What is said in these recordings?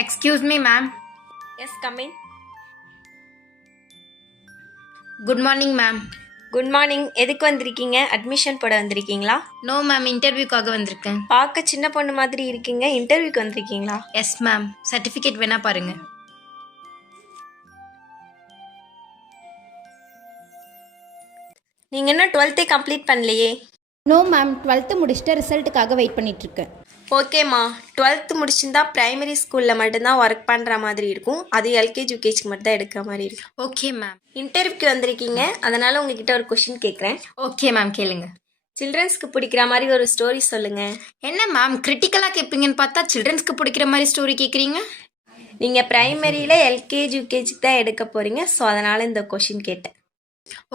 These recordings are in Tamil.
Excuse me, ma'am. Yes, come in. Good morning, ma'am. Good morning. எதுக்கு வந்திருக்கீங்க? அட்மிஷன் போட வந்திருக்கீங்களா? No, ma'am. இன்டர்வியூக்காக வந்திருக்கேன். பார்க்க சின்ன பொண்ணு மாதிரி இருக்கீங்க. இன்டர்வியூக்கு வந்திருக்கீங்களா? Yes ma'am. சர்டிஃபிகேட் வேணா பாருங்க. நீங்கள் இன்னும் 12th கம்ப்ளீட் பண்ணலையே. நோ மேம், 12th முடிச்சுட்டு ரிசல்ட்டுக்காக வெயிட் பண்ணிகிட்ருக்கேன். ஓகேம்மா, 12th முடிச்சிருந்தா ப்ரைமரி ஸ்கூலில் மட்டும்தான் ஒர்க் பண்ணுற மாதிரி இருக்கும். அது எல்கேஜி யூகேஜிக்கு மட்டும் தான் எடுக்கிற மாதிரி இருக்கும். Okay ma'am. இன்டர்வியூக்கு வந்திருக்கீங்க, அதனால் உங்ககிட்ட ஒரு கொஷின் கேட்குறேன். ஓகே மேம், கேளுங்க. சில்ட்ரன்ஸ்க்கு பிடிக்கிற மாதிரி ஒரு ஸ்டோரி சொல்லுங்கள். என்ன மேம் கிரிட்டிக்கலாக கேட்பீங்கன்னு பார்த்தா சில்ட்ரன்ஸ்க்கு பிடிக்கிற மாதிரி ஸ்டோரி கேட்குறீங்க? நீங்கள் ப்ரைமரியில் எல்கேஜி யூகேஜிக்கு தான் எடுக்க போகிறீங்க, ஸோ அதனால் இந்த கொஷின் கேட்டேன்.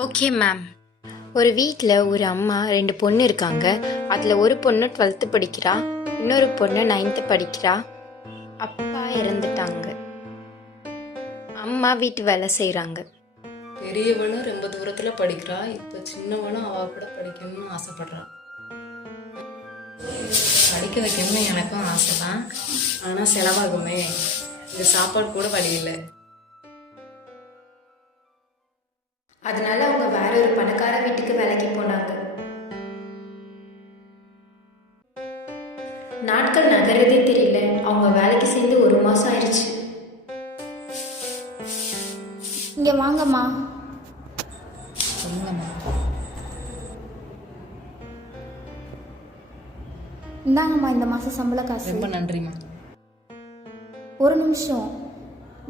Okay ma'am. ஒரு வீட்டில் ஒரு அம்மா 2 பொண்ணு இருக்காங்க. அதில் ஒரு பொண்ணு 12th படிக்கிறா, இன்னொரு பொண்ணு 9th படிக்கிறா. அப்பா இறந்துட்டாங்க. அம்மா வீட்டு வேலை செய்கிறாங்க. பெரியவனும் ரொம்ப தூரத்தில் படிக்கிறா, இப்போ சின்னவனும் அவ கூட படிக்கணும்னு ஆசைப்படுறான். படிக்க வைக்கணும்னு எனக்கும் ஆசை தான், ஆனால் செலவாகுமே. இந்த சாப்பாடு கூட வழி இல்லை. அதனால அவங்க வேற ஒரு பணக்கார வீட்டுக்கு வேலைக்கு போனாங்க. நாட்கள் நகரதே தெரியல. அவங்க வேலைக்கு சேர்ந்து 1 மாசம் ஆயிடுச்சு. இங்கே வாங்கம்மா. இந்தாங்கம்மா இந்த மாதம் சம்பள காசு. ரொம்ப நன்றிம்மா. ஒரு நிமிஷம்,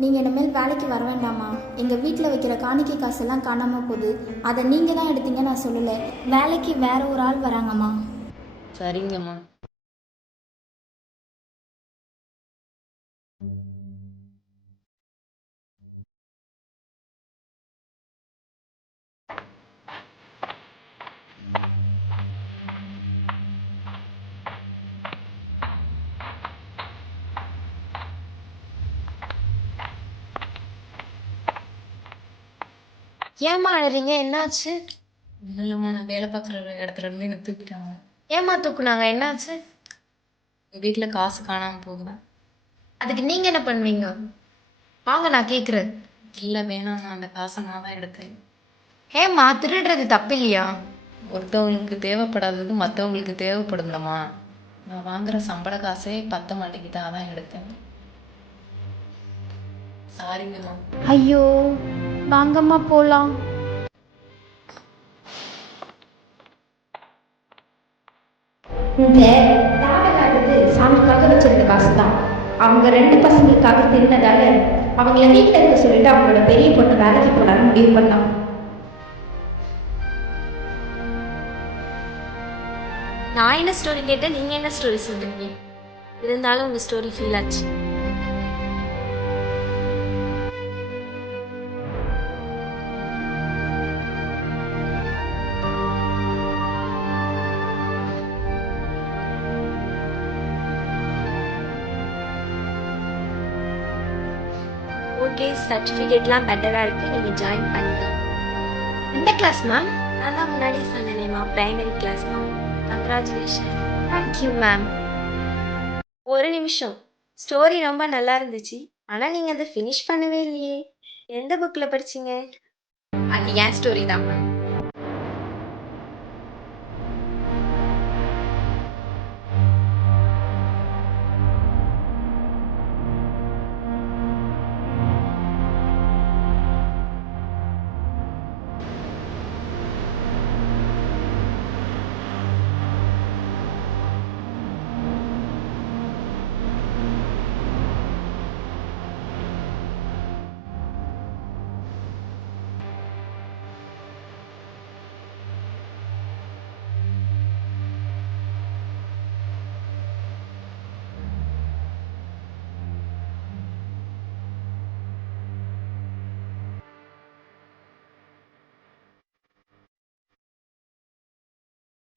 நீங்கள் இனிமேல் வேலைக்கு வர வேண்டாமா? எங்கள் வீட்டில் வைக்கிற காணிக்கை காசெல்லாம் காணாமல் போகுது. அதை நீங்கள் தான் எடுத்தீங்க, நான் சொல்லலை. வேலைக்கு வேற ஒரு ஆள் வராங்கம்மா. சரிங்கம்மா. ஏமா அழுறீங்க? என்னாச்சு? இல்லைம்மா, நான் வேலை பார்க்குற இடத்துல இருந்து என்னை தூக்கிட்டாங்க. ஏமா தூக்குனாங்க? என்னாச்சு? வீட்டில் காசு காணாமல் போகுது. அதுக்கு நீங்க என்ன பண்ணுவீங்க? வாங்க நான் கேக்குறேன். இல்லை வேணாம், நான் அந்த காசை நான் தான் எடுத்தேன். ஏமா திருடுறது தப்பு இல்லையா? ஒருத்தவங்களுக்கு தேவைப்படாதது மற்றவங்களுக்கு தேவைப்படும்லம்மா. நான் வாங்குற சம்பள காசே பத்த மாட்டேங்கிட்டு அதான் எடுத்தேன். சாரிங்கம்மா. ஐயோ, வாங்கம்மா போகலாம். இந்த தேவையில்லாதது சாமிக்காக வச்சிருந்த காசு தான். அவங்க 2 பசங்களுக்காக திருநதால அவங்கள வீட்டில் இருக்க சொல்லிட்டு அவங்களோட பெரிய பொண்ணு வேலைக்கு போனாலும் முடிவு பண்ணான். நான் என்ன ஸ்டோரி கேட்டேன், நீங்கள் என்ன ஸ்டோரி சொல்கிறீங்க? இருந்தாலும் உங்கள் ஸ்டோரி ஃபீல் ஆச்சு. ஓகே, சர்டிஃபிகேட்லாம் பெட்டராக இருக்குது, நீங்கள் ஜாயின் பண்ணிக்கலாம். எந்த கிளாஸ் மேம்? நான் தான் முன்னாடி சொன்னேனேம்மா, ப்ரைமரி கிளாஸ் தான். கங்க்ராச்சுலேஷன். Thank you ma'am. ஒரு நிமிஷம், ஸ்டோரி ரொம்ப நல்லா இருந்துச்சு, ஆனால் நீங்கள் அதை ஃபினிஷ் பண்ணவே இல்லையே. எந்த புக்கில் படிச்சீங்க? அது என் ஸ்டோரி தான் மேம்.